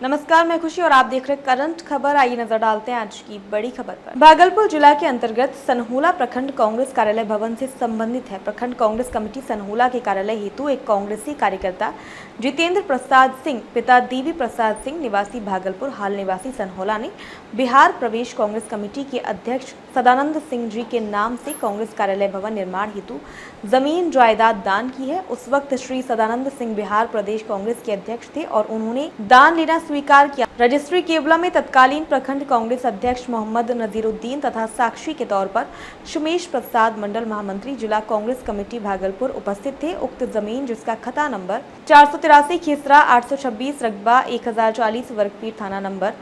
नमस्कार, मैं खुशी और आप देख रहे करंट खबर। आइए नजर डालते हैं आज की बड़ी खबर पर। भागलपुर जिला के अंतर्गत सनहुला प्रखंड कांग्रेस कार्यालय भवन से संबंधित है। प्रखंड कांग्रेस कमेटी सनहुला के कार्यालय हेतु एक कांग्रेसी कार्यकर्ता जितेंद्र प्रसाद सिंह पिता देवी प्रसाद सिंह निवासी भागलपुर हाल निवासी सनहुला ने बिहार प्रदेश कांग्रेस कमेटी के अध्यक्ष सदानंद सिंह जी के नाम से कांग्रेस कार्यालय भवन निर्माण हेतु जमीन जायदाद दान की है। उस वक्त श्री सदानंद सिंह बिहार प्रदेश कांग्रेस के अध्यक्ष थे और उन्होंने दान लेना स्वीकार किया। रजिस्ट्री केवला में तत्कालीन प्रखंड कांग्रेस अध्यक्ष मोहम्मद नजीरुद्दीन तथा साक्षी के तौर पर सुमेश प्रसाद मंडल महामंत्री जिला कांग्रेस कमेटी भागलपुर उपस्थित थे। उक्त जमीन जिसका खता नंबर 483 खेसरा 826 रकबा 1040 वर्गफीट थाना नंबर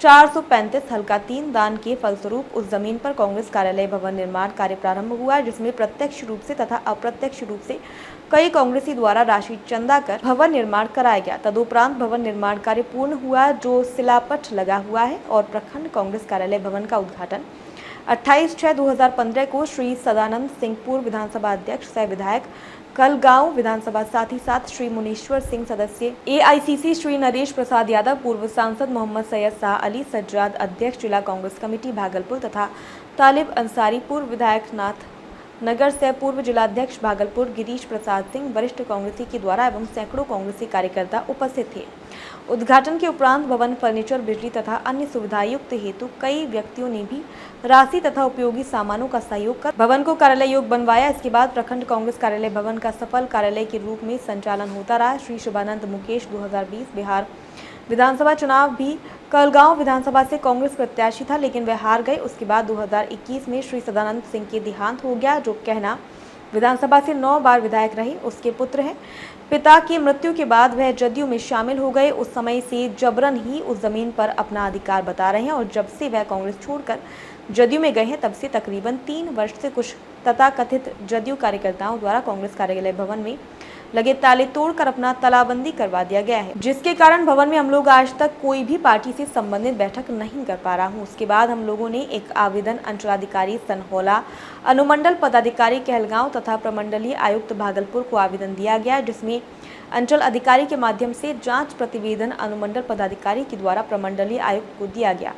435 हल्का 3 दान के फलस्वरूप उस जमीन पर कांग्रेस कार्यालय भवन निर्माण कार्य प्रारंभ हुआ, जिसमें प्रत्यक्ष रूप से तथा अप्रत्यक्ष रूप से कई कांग्रेसी द्वारा राशि चंदा कर भवन निर्माण कराया गया। तदुपरांत भवन निर्माण कार्य पूर्ण हुआ, जो शिलापट लगा हुआ है और प्रखंड कांग्रेस कार्यालय भवन का उद्घाटन 28/6/2015 को श्री सदानंद सिंह पूर्व विधानसभा अध्यक्ष सह विधायक कलगांव विधानसभा, साथ ही साथ श्री मुनीश्वर सिंह सदस्य AICC, श्री नरेश प्रसाद यादव पूर्व सांसद, मोहम्मद सैयद शाह अली सज्जाद अध्यक्ष जिला कांग्रेस कमेटी भागलपुर तथा तालिब अंसारी पूर्व विधायक नाथ नगर से पूर्व जिलाध्यक्ष भागलपुर गिरीश प्रसाद सिंह वरिष्ठ कांग्रेसी के द्वारा एवं सैकड़ों कांग्रेसी कार्यकर्ता उपस्थित थे। उद्घाटन के उपरांत भवन फर्नीचर, बिजली तथा अन्य सुविधायुक्त हेतु कई व्यक्तियों ने भी राशि तथा उपयोगी सामानों का सहयोग कर भवन को कार्यालय योग्य बनवाया। इसके बाद प्रखंड कांग्रेस कार्यालय भवन का सफल कार्यालय के रूप में संचालन होता रहा। श्री शुभानंद मुकेश 2020 बिहार विधानसभा चुनाव भी कलगांव विधानसभा से कांग्रेस प्रत्याशी था, लेकिन वह हार गए। उसके बाद 2021 में श्री सदानंद सिंह के देहांत हो गया, जो कहना विधानसभा से 9 बार विधायक रहे। उसके पुत्र हैं। पिता की मृत्यु के बाद वह जदयू में शामिल हो गए। उस समय से जबरन ही उस जमीन पर अपना अधिकार बता रहे हैं और जब से वह कांग्रेस छोड़कर जदयू में गए हैं, तब से तकरीबन 3 वर्ष से कुछ तथाकथित जदयू कार्यकर्ताओं द्वारा कांग्रेस कार्यालय भवन में लगे ताले तोड़कर अपना तालाबंदी करवा दिया गया है, जिसके कारण भवन में हम लोग आज तक कोई भी पार्टी से संबंधित बैठक नहीं कर पा रहा हूँ। उसके बाद हम लोगों ने एक आवेदन अंचलाधिकारी सनहौला, अनुमंडल पदाधिकारी कहलगांव तथा प्रमंडलीय आयुक्त भागलपुर को आवेदन दिया गया, जिसमें अंचल अधिकारी के माध्यम से जांच प्रतिवेदन अनुमंडल पदाधिकारी के द्वारा प्रमंडलीय आयुक्त को दिया गया,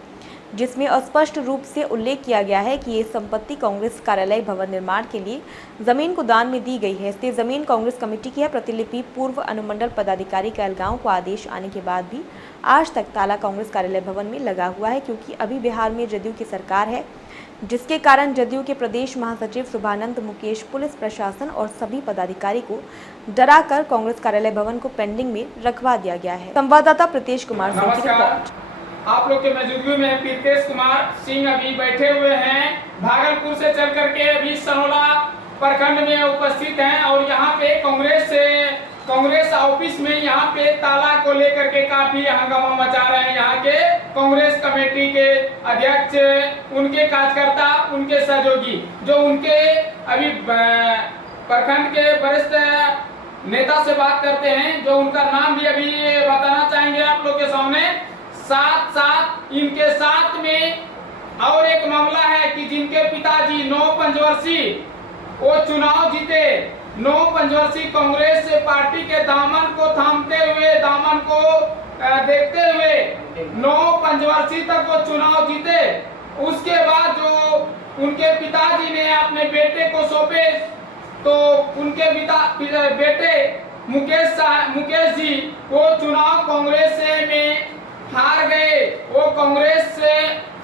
जिसमें स्पष्ट रूप से उल्लेख किया गया है कि ये संपत्ति कांग्रेस कार्यालय भवन निर्माण के लिए जमीन को दान में दी गई है। इसलिए जमीन कांग्रेस कमेटी की है। प्रतिलिपि पूर्व अनुमंडल पदाधिकारी कहलगांव को आदेश आने के बाद भी आज तक ताला कांग्रेस कार्यालय भवन में लगा हुआ है, क्योंकि अभी बिहार में जदयू की सरकार है, जिसके कारण जदयू के प्रदेश महासचिव शुभानंद मुकेश पुलिस प्रशासन और सभी पदाधिकारी को डरा कर कांग्रेस कार्यालय भवन को पेंडिंग में रखवा दिया गया है। संवाददाता प्रीतेश कुमार सिंह की रिपोर्ट। आप लोग के मौजूदगी में प्रीतेश कुमार सिंह अभी बैठे हुए हैं। भागलपुर से चल करके अभी सनहुला प्रखंड में उपस्थित हैं और यहाँ पे कांग्रेस ऑफिस में यहाँ पे ताला को लेकर के काफी हंगामा मचा रहे हैं। यहाँ के कांग्रेस कमेटी के अध्यक्ष, उनके कार्यकर्ता, उनके सहयोगी, जो उनके अभी प्रखंड के वरिष्ठ नेता से बात करते हैं, जो उनका नाम भी अभी बताना चाहेंगे आप लोग के सामने। साथ इनके साथ में और एक मामला है कि जिनके पिताजी 9 पंचवर्षीय वो चुनाव जीते, 9 पंचवर्षीय कांग्रेस पार्टी के दामन को थामते हुए, दामन को देखते हुए 9 पंचवर्षीय तक वो चुनाव जीते। उसके बाद जो उनके पिताजी ने अपने बेटे को सौंपे, तो उनके बेटे मुकेश जी वो चुनाव कांग्रेस में हार गए। वो कांग्रेस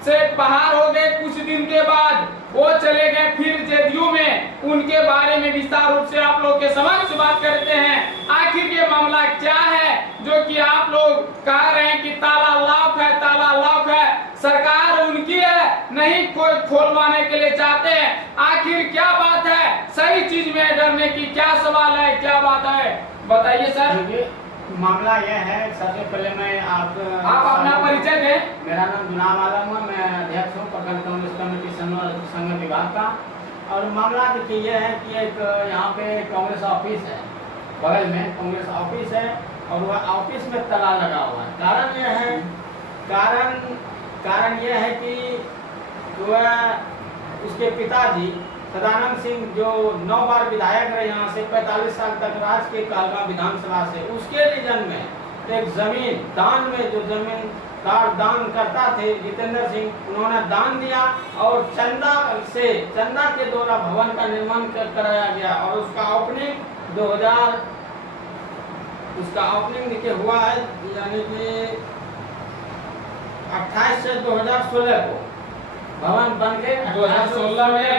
से बाहर हो गए। कुछ दिन के बाद वो चले गए फिर जदयू में। उनके बारे में विस्तार रूप से आप लोग के समक्ष बात करते हैं। आखिर ये मामला क्या है जो कि आप लोग कह रहे हैं कि ताला लॉक है, ताला लॉक है, सरकार उनकी है, नहीं कोई खोलवाने के लिए चाहते हैं। आखिर क्या बात है? सही चीज में डरने की क्या सवाल है, क्या बात है, बताइए सर। मामला यह है, सबसे पहले मैं आप अपना परिचय दें। मेरा नाम गुलाम आलम है, मैं अध्यक्ष हूँ प्रखंड कांग्रेस कमेटी संघ विभाग का। और मामला देखिए यह है कि एक यहाँ पे कांग्रेस ऑफिस है, बगल में कांग्रेस ऑफिस है और वह ऑफिस में ताला लगा हुआ है। कारण यह है कि वह उसके पिताजी सदानंद सिंह जो 9 बार विधायक रहे, यहाँ से 45 साल तक राज के कलगांव विधानसभा से, उसके रीजन में एक जमीन दान में, जो जमीन दान करता थे जितेंद्र सिंह, उन्होंने दान दिया और चंदा के द्वारा भवन का निर्माण कराया गया और उसका ओपनिंग देखिए हुआ है, यानी कि 28 से 2016 को भवन बन के 2016 में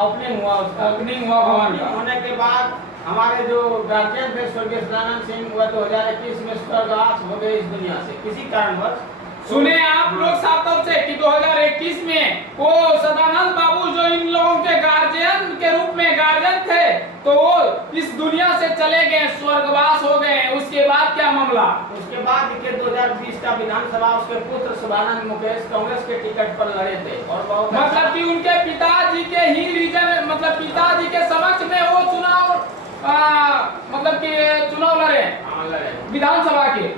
ओपनिंग हुआ उसका। ओपनिंग हुआ भवन का। होने के बाद हमारे जो गार्जियन थे स्वर्गीय सदानंद सिंह, वह 2021 में स्वर्गवास हो गए इस दुनिया से किसी कारणवश। सुने आप लोग साफ तौर से कि 2021 में वो सदानंद बाबू जो इन लोगों के गार्जियन के रूप में गार्जियन थे, तो वो इस दुनिया से चले गए, स्वर्गवास हो गए। उसके बाद क्या मामला? उसके बाद देखिए 2020 का विधानसभा उसके पुत्र शिवानंद मुकेश कांग्रेस के टिकट पर लड़े थे और बहुत मतलब कि उनके पिताजी के ही रीजन, मतलब पिताजी के समक्ष में वो चुनाव लड़े विधानसभा के।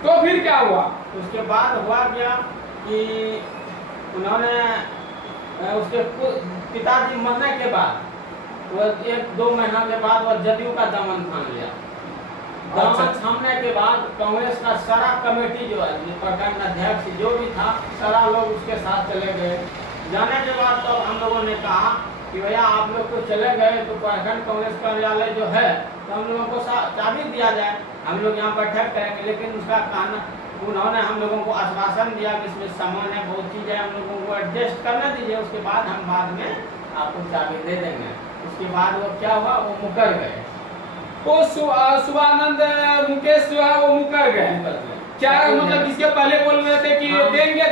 तो फिर क्या हुआ? उसके बाद हुआ क्या कि उन्होंने उसके पिताजी मरने के बाद वो 1-2 महीना के बाद वो जदयू का दामन थाम लिया। दामन थामने के बाद कांग्रेस का सारा कमेटी जो है, प्रखंड अध्यक्ष जो भी था, सारा लोग उसके साथ चले गए। जाने के बाद तो हम लोगों ने कहा कि भैया आप लोग तो चले गए, तो प्रखंड कांग्रेस कार्यालय जो है तो हम लोगों को चाबी दिया जाए, हम लोग यहाँ बैठक करेंगे। लेकिन उसका कहना, उन्होंने हम लोगों को आश्वासन दिया कि इसमें सामान है, बहुत चीज़ है, हम लोगों को एडजस्ट करने दीजिए, उसके बाद हम बाद में आपको चाबी दे देंगे। उसके बाद वो क्या हुआ, वो मुकर गए। वो शिवानंद मुकेश जो है वो मुकर गए। क्या मतलब इसके पहले बोल रहे थे कि देंगे,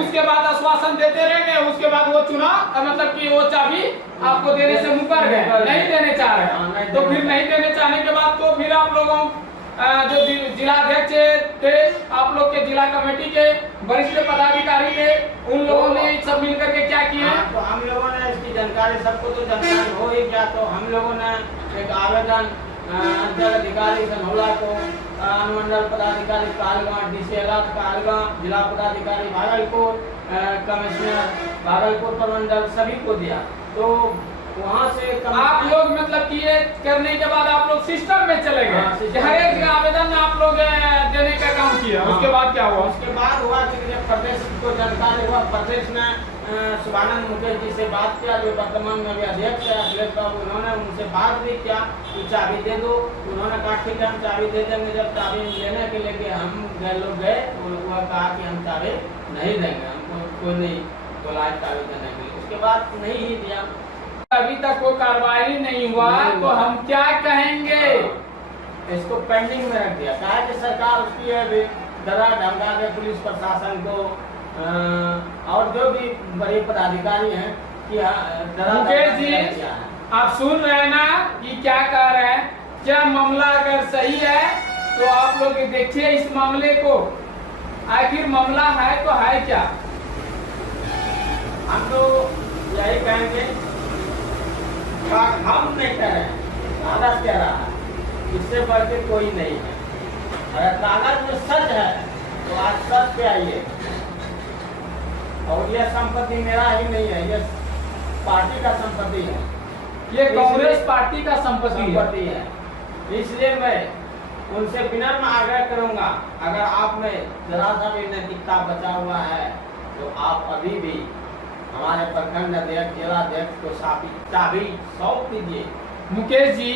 उसके बाद आश्वासन देते रहेंगे, उसके बाद वो चुनाव मतलब कि वो चाबी आपको देने से मुकर गए, नहीं देने चाह रहे। तो फिर नहीं देने चाहने के बाद तो फिर आप लोगों जो जिला अध्यक्ष थे, आप लोग के जिला कमेटी के वरिष्ठ पदाधिकारी थे, उन लोगों ने सब मिलकर के क्या किया? तो हम लोगों ने इसकी जानकारी, सबको तो जानकारी हो ही गया, तो हम लोगों ने एक आवेदन अंचल अधिकारी सनौला को, अनुमंडल पदाधिकारी कालगांव, डीसीएलआर कालगांव, जिला पदाधिकारी भागलपुर, कमिश्नर भागलपुर प्रमंडल, सभी को दिया। तो वहाँ से आप लोग मतलब कि ये करने के बाद आप लोग सिस्टम में चले गए, हर एक आवेदन आप लोग देने का काम किया। उसके बाद क्या हुआ? उसके बाद हुआ कि जब प्रदेश को जानकारी हुआ, प्रदेश ने शिवानंद मुकेश जी से बात किया, जो वर्तमान में भी अध्यक्ष है अखिलेश बाबू, उन्होंने उनसे बात भी किया कि चाबी दे दो। उन्होंने कहा ठीक है हम चाबी दे देंगे। जब चाबी लेने के लिए हम लोग गए, उन्होंने कहा कि हम चाबी नहीं देंगे, हमको कोई नहीं बोला चाबी देने के लिए। उसके बाद नहीं ही दिया। अभी तक कोई कार्रवाई नहीं हुआ, तो हम क्या कहेंगे? इसको पेंडिंग में रख दिया। कहा कि सरकार उसकी है डरा धमका के पुलिस प्रशासन को और जो भी बड़े पदाधिकारी हैं कि मुकेश जी आप सुन रहे हैं ना कि क्या कह रहे हैं? क्या मामला अगर सही है तो आप लोग देखिए इस मामले को, आखिर मामला है तो है क्या? हम तो यही कहेंगे, हम नहीं कह रहे हैं, कागज कह रहा है, इससे बढ़ के कोई नहीं है। अगर कागज में सच है तो आज सच पे आइए। और यह संपत्ति मेरा ही नहीं है, यह पार्टी का संपत्ति है, ये कांग्रेस पार्टी का संपत्ति है। इसलिए मैं उनसे विनम्र आग्रह करूंगा, अगर आप में जरा सा भी नैतिकता बचा हुआ है तो आप अभी भी हमारे प्रखंड अध्यक्ष, जिला अध्यक्ष को चाबी सौंप दीजिए। मुकेश जी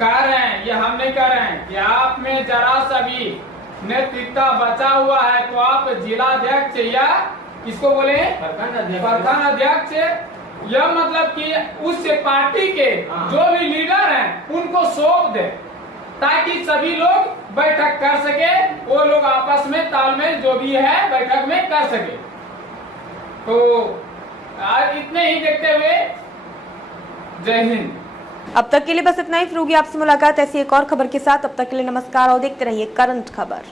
कह रहे हैं, ये हम नहीं कह रहे हैं कि आप में जरा सा भी नैतिकता बचा हुआ है तो आप जिला अध्यक्ष या किसको बोले, प्रखंड अध्यक्ष, यह मतलब कि उस पार्टी के जो भी लीडर हैं उनको सौंप दे, ताकि सभी लोग बैठक कर सके, वो लोग आपस में तालमेल जो भी है बैठक में कर सके। तो आज इतने ही देखते हुए जय हिंद। अब तक के लिए बस इतना ही। फिर होगी आपसे मुलाकात ऐसी एक और खबर के साथ। अब तक के लिए नमस्कार और देखते रहिए करंट खबर।